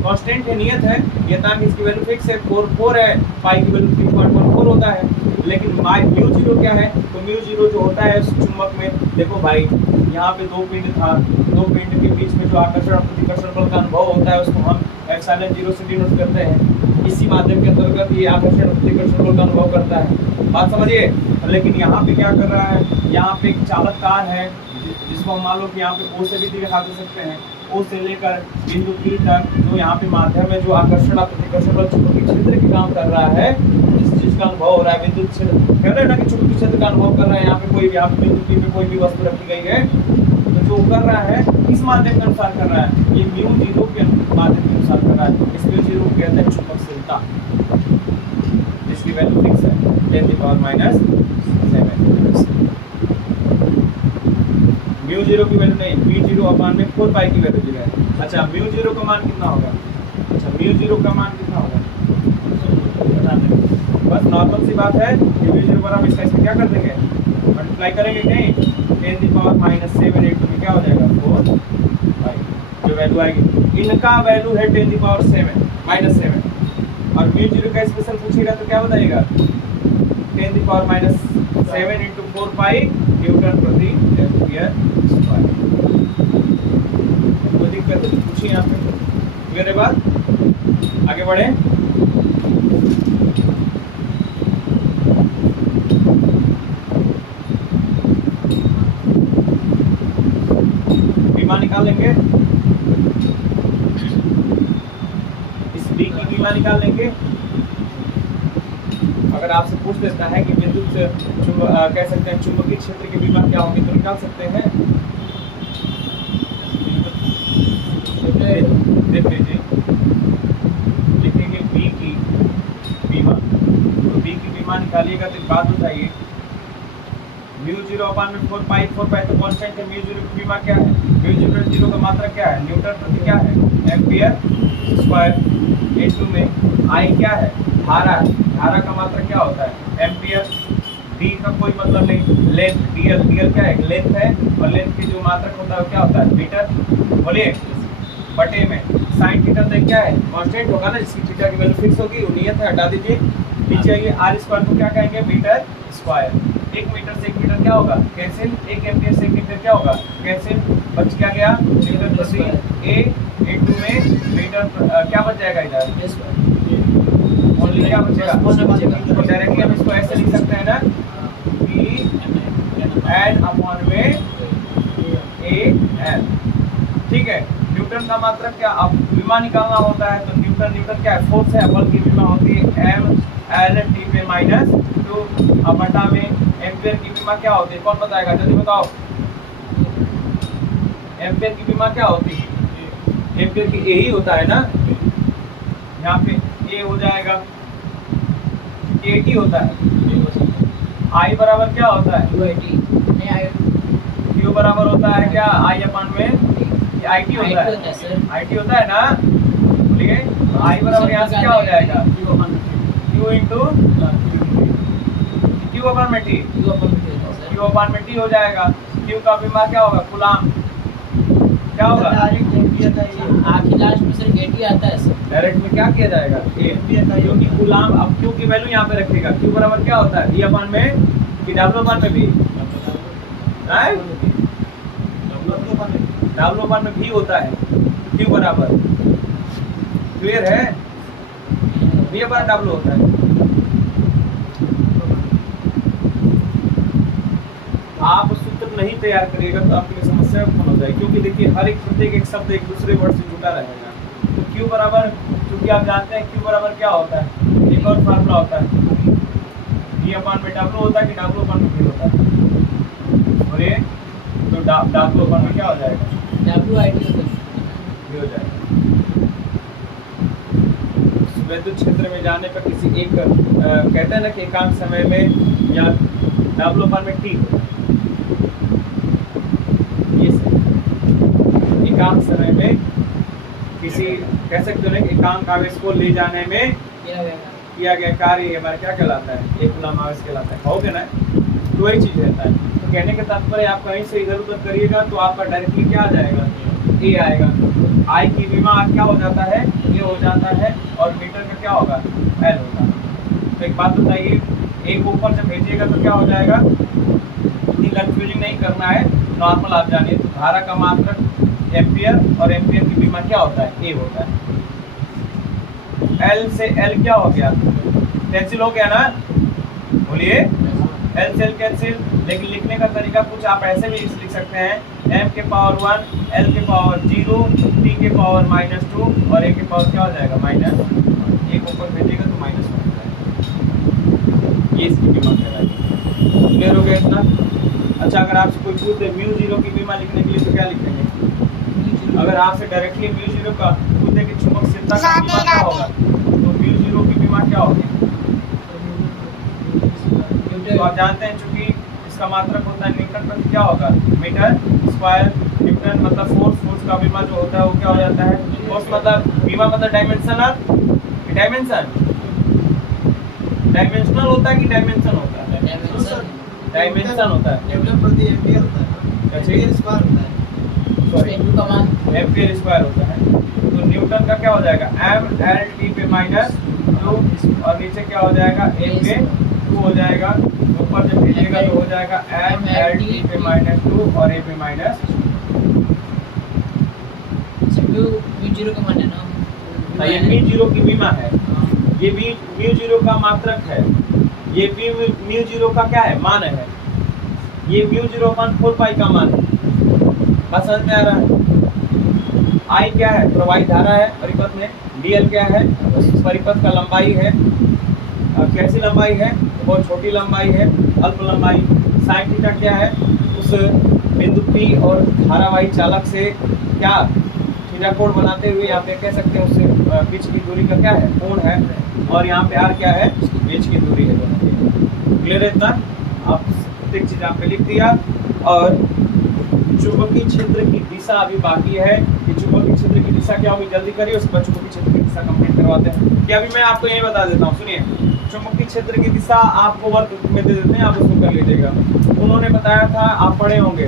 कांस्टेंट है, नियत है, नियतांक इसकी वैल्यू फिक्स है, 4 है, पाई की वैल्यू 3.14 होता है। लेकिन म्यू 0 क्या है, तो म्यू 0 जो होता है उस चुंबक में, देखो भाई यहाँ पे 2 पिंड था, 2 पिंड के बीच में जो आकर्षण और प्रतिकर्षण बल का अनुभव होता है उसको हम ε0 से डिनोट करते हैं। इसी माध्यम के अंतर्गत ये आकर्षण और प्रतिकर्षण बल का अनुभव करता है, बात समझिए। लेकिन यहाँ पे क्या कर रहा है, यहाँ पे एक चालक तार है जिसको हम मान लो कि यहाँ पे O से भी दिखा दे सकते हैं, O से लेकर बिंदु P तक जो यहाँ पे माध्यम में जो आकर्षण और प्रतिकर्षण बल चुंबकीय क्षेत्र के काम कर रहा है, जिस चीज का अनुभव हो रहा है विद्युत क्षेत्र, कह रहे हैं ना कि चुंबकीय क्षेत्र का अनुभव कर रहा है। यहाँ पे कोई भी यहाँ पे बिंदु P पे कोई भी वस्तु रखी गई है तो जो कर रहा है इस माध्यम के अनुसार कर रहा है, ये म्यू 0 के माध्यम के अनुसार कर रहा है। इस म्यू 0 को कहते हैं चुंबकशीलता, जिसकी वैल्यू फिक्स है 10⁻⁷ म्यू 0 की वैल्यू नहीं, म्यू 0 अपान में 4 पाई की वैल्यू है। अच्छा म्यू 0 का मान कितना होगा, अच्छा म्यू 0 का मान कितना होगा, बस नॉर्मल सी बात है। म्यू 0 पर हम इसका क्या कर देंगे, मल्टीप्लाई करेंगे कहीं 10⁻⁷ में क्या हो जाएगा 4 पाई, जो वैल्यू आएगी इनका वैल्यू है 10⁻⁷ और म्यू 0 का स्पेशल पूछेगा तो क्या बताएगा 10⁻⁷ × 4 पाई न्यूटन प्रति एम्पीयर स्क्वायर। कोई दिक्कत है पूछिए यहाँ पे, मेरे बाद आगे बढ़े। बीमा निकालेंगे, इस बी की बीमा निकाल लेंगे। अगर आपसे पूछ देता है कि विद्युत कह सकते हैं चुंबकीय क्षेत्र की बीमा क्या होगी तो निकाल सकते हैं, देख लीजिए, लिखेंगे बी की बीमा, तो बी की बीमा निकालिएगा तो बात बताइए म्यू 0 अपान में 4 पाई तो कांस्टेंट है। म्यू 0 की बीमा क्या है, म्यू 0 का मात्रक क्या है, न्यूटन प्रति क्या है एम्पीयर स्क्वायर, इनटू में आई क्या है धारा है, धारा का मात्रक क्या होता है एम्पीयर, डी का कोई मतलब नहीं, लेंथ डीएल क्या है लेंथ है, और लेंथ की जो मात्रक होता है वो क्या होता है मीटर, बोलिए बटे में साइन थीटा तो क्या है कांस्टेंट होगा ना, जिसकी थीटा की वैल्यू फिक्स होगी वो नियत है, हटा दीजिए। नीचे आइए आर स्क्वायर को क्या कहेंगे मीटर स्क्वायर, 1 मीटर से 1 मीटर क्या होगा कैंसिल, 1 एम्पियर से 1 एम्पियर क्या होगा कैंसिल, बच क्या गया मीटर प्रति ए इनटू में मीटर क्या बच जाएगा इधर ओनली क्या बचेगा। तो डायरेक्टली हम इसको ऐसे लिख सकते हैं ना कि एन अपॉन में ए एन, ठीक है। न्यूटन का मात्रक क्या, अब विमा निकालना होता है तो न्यूटन क्या है फोर्स है, बल की विमा होती है एम एल टी पे माइनस 2 अब बटा में एम्पियर की विमा क्या होती है, कौन बताएगा जल्दी बताओ। एम्पियर की विमा क्या होती है, एम्पियर की यही होता है ना, यहाँ पे ए हो जाएगा एटी होता है, आई बराबर क्या होता है क्यू बराबर होता है क्या आई अपान में आई टी होता है, आई टी होता है ना, बोलिए आई बराबर यहाँ से क्या हो जाएगा क्यू इंटू क्यू अपान में टी, क्यू अपान में टी हो जाएगा। क्यू का विमा क्या होगा कूलाम, क्या होगा आखिर लास्ट में सिर्फ एटी आता है सर, डायरेक्ट में क्या किया जाएगा क्योंकि कूलाम, अब क्यू की वैल्यू यहाँ पे रखेगा, क्यू बराबर क्या होता है वी अपान में कि डब्ल्यू अपान में भी, डब्ल्यू अपान में भी होता है क्यू बराबर, क्लियर है वी अपान डब्ल्यू होता है। आप सूत्र नहीं तैयार करिएगा तो आपके लिए समस्या उत्पन्न हो जाएगी, क्योंकि देखिए हर एक प्रत्येक एक शब्द एक दूसरे वर्ड से जुड़ा रहेगा। तो क्यू बराबर, क्योंकि आप जानते हैं क्यू बराबर क्या होता है, एक और फार्मूला होता है वी अपान में डब्ल्यू होता है कि डब्ल्यू अपान में वी होता है, बोलिए तो डब्ल्यू अपान में क्या हो जाएगा डब्ल्यू आई टी वी हो जाएगा। विद्युत क्षेत्र में जाने पर किसी एक कहते हैं ना कि एकांक समय में या डब्ल्यू अपान में टी एकांक समय में किसी कह सकते हो ना एकांक आवेश को ले जाने में किया गया कार्य हमारा क्या कहलाता है एक कूलम आवेश कहलाता है, कहोगे ना तो वही चीज रहता है। तो कहने का तात्पर्य आप कहीं से इधर उधर करिएगा तो आपका डायरेक्टली क्या आ जाएगा ए आएगा, आई की विमा क्या हो जाता है ये हो जाता है और मीटर का क्या होगा एल होगा। तो एक बात बताइए एक ऊपर से भेजिएगा तो क्या हो जाएगा, इतनी कंफ्यूजिंग नहीं करना है, नॉर्मल आप जानिए। तो धारा का मात्रक एम्पियर और एम्पियर की विमा क्या होता है ए होता है। एल से एल क्या हो गया कैंसिल हो गया ना, बोलिए एल से एल कैंसिल। लेकिन लिखने का तरीका कुछ आप ऐसे भी लिख सकते हैं m के पावर 1 l के पावर 0 t के पावर -2 और a के पावर क्या हो जाएगा माइनस, एक ऊपर भेजिएगा तो माइनस हो जाएगा, ये इसकी विमा कहलाएगी। क्लियर हो गया इतना। अच्छा अगर आपसे कोई पूछ दे म्यू जीरो की विमा लिखने के लिए तो क्या लिखेंगे, अगर आपसे डायरेक्टली म्यू जीरो का पूछ दे कि चुंबक क्षेत्र का विमा क्या होगा तो म्यू जीरो की विमा क्या होगी। तो आप जानते हैं चूंकि इसका मात्रक होता है न्यूटन प्रति क्या होगा मीटर स्क्वायर, न्यूटन मतलब फोर्स, फोर्स का विमा जो होता है वो क्या हो जाता है फोर्स मतलब विमा मतलब डायमेंशनल, डायमेंशनल होता है कि डायमेंशन होता है, डायमेंशन होता है न्यूटन प्रति एम्पियर होता है, एम्पियर स्क्वायर होता है, सॉरी एम्पियर स्क्वायर होता है। तो न्यूटन का क्या हो जाएगा एम एल टी पे -2 और नीचे क्या हो जाएगा ए पे 2 हो जाएगा, ऊपर जब भेजिएगा तो हो जाएगा एम एल टी पे -2 और ए पे -2। म्यू जीरो का मान है ना, ये म्यू जीरो की विमा है, ये म्यू जीरो का मात्रक है, ये म्यू जीरो का क्या है मान है, ये म्यू जीरो मान 4 पाई का मान है। बात समझ में आ रहा है। आई क्या है प्रवाहित धारा है परिपथ में, डीएल क्या है उस परिपथ का लंबाई है, कैसी लंबाई है बहुत छोटी लंबाई है अल्प लंबाई। साइन थीटा क्या है उस बिंदु P और धारावाही चालक से क्या थीटा कोण बनाते हुए यहाँ पे कह सकते हैं उससे बीच की दूरी का क्या है कोण है, और यहाँ पे r क्या है बीच की दूरी है दोनों की। क्लियर है इतना, आप प्रत्येक चीज यहाँ पे लिख दिया। और चुंबकीय क्षेत्र की दिशा अभी बाकी है कि चुंबकीय क्षेत्र की दिशा क्या होगी जल्दी करिए, उसके बाद चुंबकीय क्षेत्र की दिशा कंप्लीट करवाते हैं। कि अभी मैं आपको यही बता देता हूँ सुनिए, चुंबकीय क्षेत्र की दिशा आपको वर्क में दे देते हैं आप उसको कर लीजिएगा। उन्होंने बताया था आप पढ़े होंगे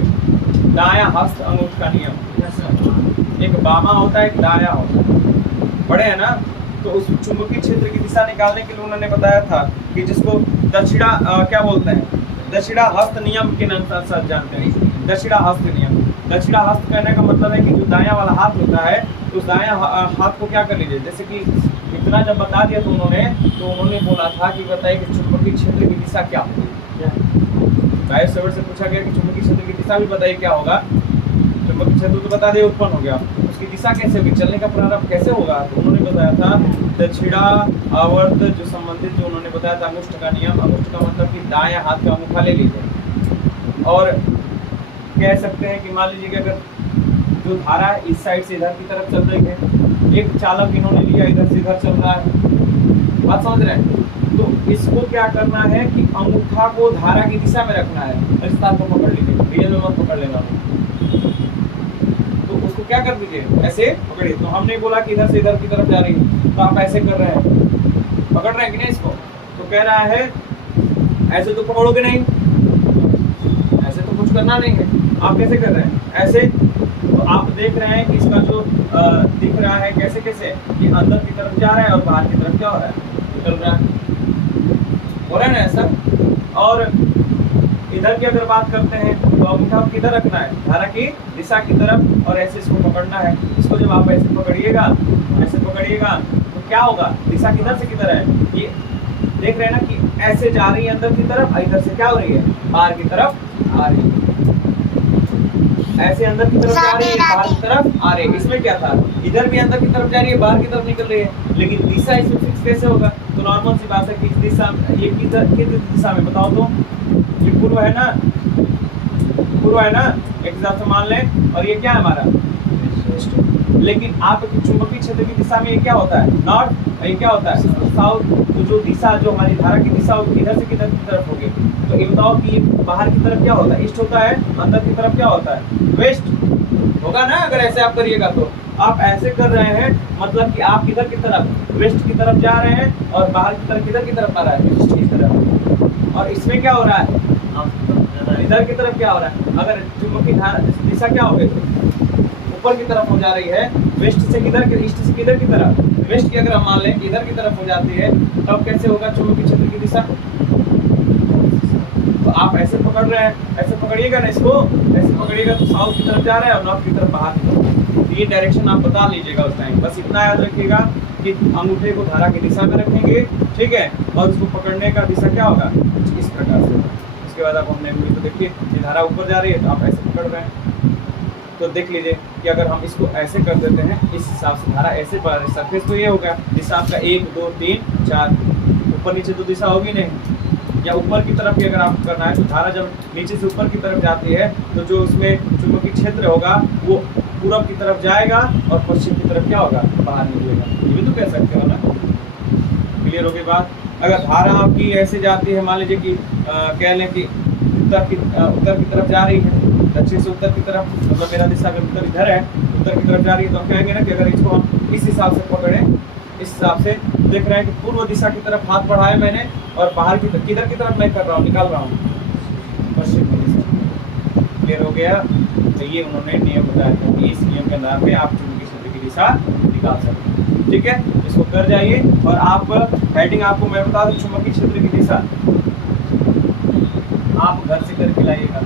दायां हस्त अंगूठ का नियम, एक बामा होता है एक दायां होता है, पढ़े है ना। तो उस चुंबकीय क्षेत्र की दिशा निकालने के लिए उन्होंने बताया था कि जिसको दक्षिणा क्या बोलते हैं दक्षिणाहस्त नियम के नाम साथ जानते हैं। दक्षिणाहस्त नियम, दक्षिणाहस्त कहने का मतलब है कि जो दायां वाला हाथ होता है तो उस दायां हाथ को क्या कर लीजिए, जैसे कि इतना जब बता दिया तो उन्होंने बोला था कि बताइए कि चुंबकीय क्षेत्र की दिशा क्या होगी। बायो सेवर्ट से पूछा गया कि चुंबकीय क्षेत्र की दिशा भी बताइए क्या होगा। चुंबकीय क्षेत्र तो बता दिया उत्पन्न हो गया, उसकी दिशा कैसे होगी, चलने का प्रारंभ कैसे होगा। तो उन्होंने बताया था दक्षिणावर्त जो संबंधित जो उन्होंने बताया था अंगुष्ठ का नियम। अंगुष्ठ का मतलब कि दायां हाथ का अंगूठा ले लीजिए और कह सकते हैं कि मान लीजिए कि अगर जो धारा इस साइड से इधर की तरफ चल रही है, एक चालक इन्होंने लिया इधर से इधर चल रहा है, बात समझ रहे हैं। तो इसको क्या करना है कि अंगूठा को धारा की दिशा में रखना है। इस तार को पकड़ लीजिए, रियल में मत पकड़ लेना। तो उसको क्या कर दीजिए, ऐसे पकड़िए। तो हमने बोला कि इधर से इधर की तरफ जा रही है, तो आप ऐसे कर रहे हैं, पकड़ रहे हैं कि नहीं इसको। तो कह रहा है ऐसे तो पकड़ोगे नहीं, ऐसे तो कुछ करना नहीं है, आप कैसे कर रहे हैं, ऐसे। तो आप देख रहे हैं कि इसका जो दिख रहा है कैसे कैसे कि अंदर की तरफ जा रहा है और बाहर की तरफ क्या हो रहा है, निकल रहा है, हो रहा है ना ऐसा। और इधर की अगर बात करते हैं तो अंगूठा किधर रखना है, धारा की दिशा की तरफ, और ऐसे इसको पकड़ना है। इसको जब आप ऐसे पकड़िएगा, ऐसे पकड़िएगा तो क्या होगा, दिशा किधर से किधर है, ये देख रहे हैं ना कि ऐसे जा रही है अंदर की तरफ, इधर से क्या हो रही है, बाहर की तरफ आ रही है। ऐसे अंदर की तरफ जा रही है, बाहर की तरफ आ रही है। इसमें क्या था, इधर भी अंदर की तरफ जा रही है, बाहर की तरफ निकल रही है, लेकिन दिशा इसमें फिक्स कैसे होगा। तो नॉर्मल सी बात है कि इस दिशा ये किस दिशा में बताओ तो, ये पूर्व है ना, पूर्व है ना, एक हिसाब से मान लें, और ये क्या है हमारा, लेकिन आपकी चुंबकीय क्षेत्र की दिशा में ये क्या होता है, नॉर्थ, ये क्या होता है साउथ। तो जो दिशा जो हमारी धारा की दिशा होगी इधर से किधर की तरफ होगी। तो ये बताओ कि ये बाहर की तरफ क्या होता है, ईस्ट होता है, अंदर की तरफ क्या होता है, वेस्ट होगा ना। अगर ऐसे आप करिएगा तो आप ऐसे कर रहे हैं, मतलब कि आप किधर की तरफ, वेस्ट की तरफ जा रहे हैं, और बाहर की तरफ किधर की तरफ आ रहा है, ईस्ट की तरफ। और इसमें क्या हो रहा है, इधर की तरफ क्या हो रहा है, अगर चुंबकीय दिशा क्या हो गई, ऊपर की तरफ हो जा रही है, वेस्ट से किधर, ईस्ट से किधर की तरफ, वेस्ट की अगर हम मान लें इधर की तरफ हो जाती है, तब कैसे होगा चुंबकीय क्षेत्र की दिशा। तो आप ऐसे पकड़ रहे हैं, ऐसे पकड़िएगा ना इसको, ऐसे पकड़िएगा तो साउथ की तरफ जा रहा है और नॉर्थ की तरफ बाहर की तरफ। ये डायरेक्शन आप बता लीजिएगा उस टाइम, बस इतना याद रखिएगा कि अंगूठे को धारा की दिशा में रखेंगे, ठीक है, और उसको पकड़ने का दिशा क्या होगा, इस प्रकार से। इसके बाद आप हमने तो देखिए ये धारा ऊपर जा रही है तो आप ऐसे पकड़ रहे हैं। तो देख लीजिए कि अगर हम इसको ऐसे कर देते हैं, इस हिसाब से धारा ऐसे पर सरफेस तो ये होगा, दिशा आपका 1 2 3 4, ऊपर नीचे तो दिशा होगी नहीं। या ऊपर की तरफ भी अगर आपको करना है तो धारा जब नीचे से ऊपर की तरफ जाती है तो जो उसमें चुंबकीय क्षेत्र होगा वो पूरब की तरफ जाएगा और पश्चिम की तरफ क्या होगा, बाहर निकलेगा। ये भी तो कह सकते हो ना, क्लियर हो गई बात। अगर धारा आपकी ऐसे जाती है, मान लीजिए कि कह लें कि उत्तर की तरफ जा रही है, दक्षिण से उत्तर की तरफ, मतलब मेरा दिशा अगर उत्तर इधर है, उत्तर की तरफ जा रही है, तो हम कहेंगे ना कि अगर इसको हम इस हिसाब से पकड़ें, इस हिसाब से देख रहे हैं कि पूर्व दिशा की तरफ हाथ बढ़ाया मैंने, और बाहर की किधर की तरफ मैं कर रहा हूँ, निकाल रहा हूँ, पश्चिम की दिशा। क्लियर हो गया। तो ये उन्होंने नियम बताया था कि इस नियम के आधार पे आप चुंबकीय क्षेत्र की दिशा निकाल सकते हैं, ठीक है। इसको कर जाइए, और आप हेडिंग आपको मैं बता दूं, चुंबकीय क्षेत्र की दिशा आप घर से करके लाइएगा।